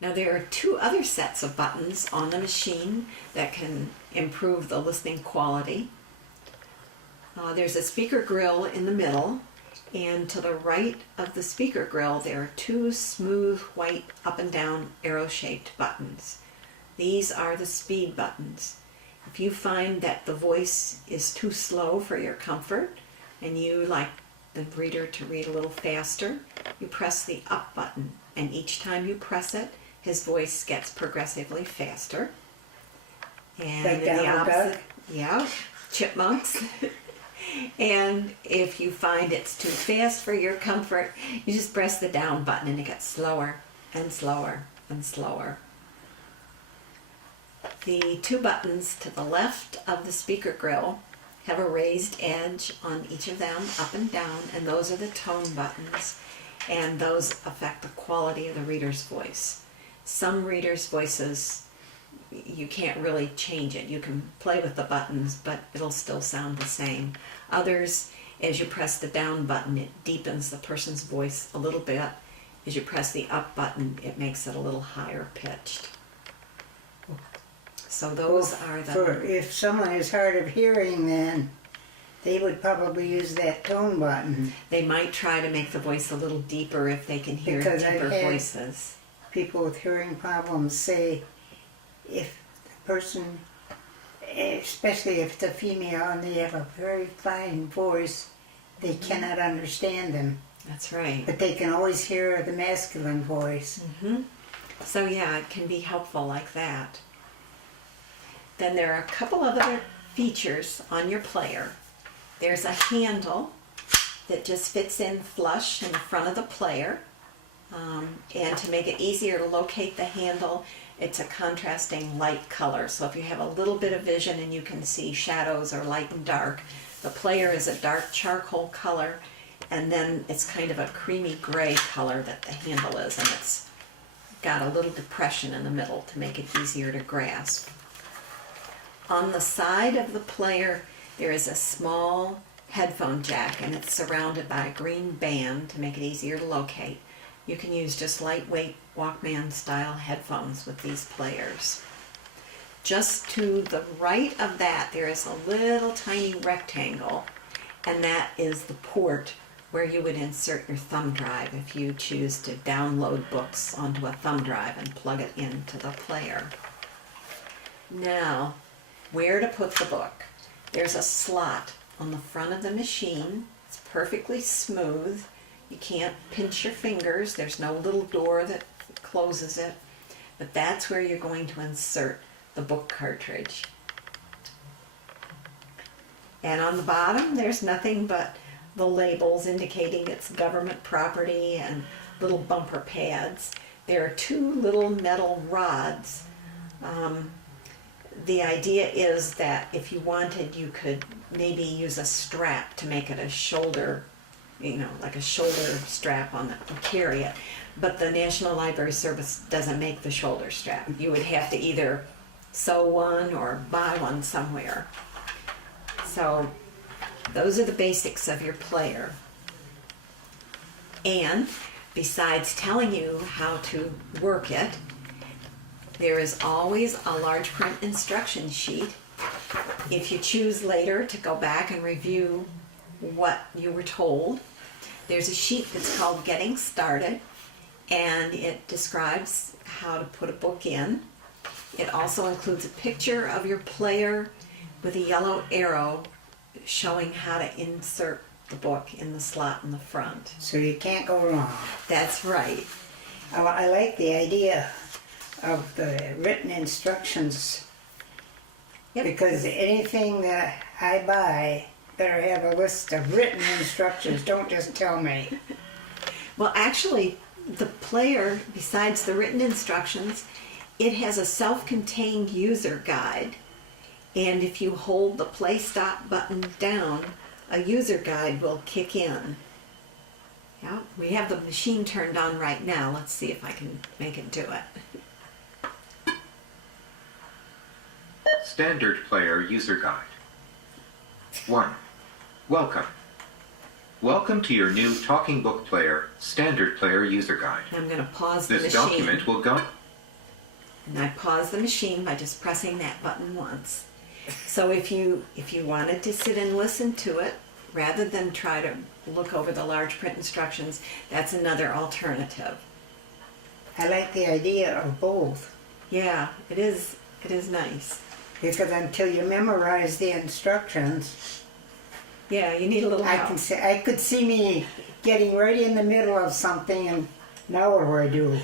Now there are two other sets of buttons on the machine that can improve the listening quality. There's a speaker grill in the middle, and to the right of the speaker grill there are two smooth white up and down arrow-shaped buttons. These are the speed buttons. If you find that the voice is too slow for your comfort and you like the reader to read a little faster, you press the up button, and each time you press it, his voice gets progressively faster. And like in the Donald opposite, Duck? yeah, chipmunks. And if you find it's too fast for your comfort, you just press the down button and it gets slower and slower and slower. The two buttons to the left of the speaker grill have a raised edge on each of them, up and down, and those are the tone buttons, and those affect the quality of the reader's voice. Some readers' voices, you can't really change it. You can play with the buttons, but it'll still sound the same. Others, as you press the down button, it deepens the person's voice a little bit. As you press the up button, it makes it a little higher pitched. So those are the... If someone is hard of hearing, then they would probably use that tone button. They might try to make the voice a little deeper if they can hear Because deeper I've had voices. people with hearing problems say if the person, especially if it's a female and they have a very fine voice, they cannot understand them. That's right. But they can always hear the masculine voice. Mm-hmm. So yeah, it can be helpful like that. Then there are a couple of other features on your player. There's a handle that just fits in flush in the front of the player. And to make it easier to locate the handle, it's a contrasting light color. So if you have a little bit of vision and you can see shadows or light and dark, the player is a dark charcoal color, and then it's kind of a creamy gray color that the handle is, and it's got a little depression in the middle to make it easier to grasp. On the side of the player, there is a small headphone jack, and it's surrounded by a green band to make it easier to locate. You can use just lightweight Walkman style headphones with these players. Just to the right of that, there is a little tiny rectangle, and that is the port where you would insert your thumb drive if you choose to download books onto a thumb drive and plug it into the player. Now, where to put the book. There's a slot on the front of the machine. It's perfectly smooth. You can't pinch your fingers. There's no little door that closes it. But that's where you're going to insert the book cartridge. And on the bottom, there's nothing but the labels indicating it's government property and little bumper pads. There are two little metal rods. The idea is that if you wanted, you could maybe use a strap to make it a shoulder, like a shoulder strap on to carry it. But the National Library Service doesn't make the shoulder strap. You would have to either sew one or buy one somewhere. So those are the basics of your player. And besides telling you how to work it, there is always a large print instruction sheet. If you choose later to go back and review what you were told, there's a sheet that's called Getting Started, and it describes how to put a book in. It also includes a picture of your player with a yellow arrow showing how to insert the book in the slot in the front. So you can't go wrong. That's right. I like the idea of the written instructions. Yep. Because anything that I buy better have a list of written instructions. Don't just tell me. Well, actually, the player, besides the written instructions, it has a self-contained user guide. And if you hold the play stop button down, a user guide will kick in. Yeah, we have the machine turned on right now. Let's see if I can make it do it. Standard Player User Guide. 1. Welcome. Welcome to your new Talking Book Player Standard Player User Guide. I'm going to pause the This machine. document will go... And I pause the machine by just pressing that button once. So if you wanted to sit and listen to it, rather than try to look over the large print instructions, that's another alternative. I like the idea of both, Yeah, it is nice. because until you memorize the instructions, Yeah, you need a little help. I could see me getting right in the middle of something, and now what do I do?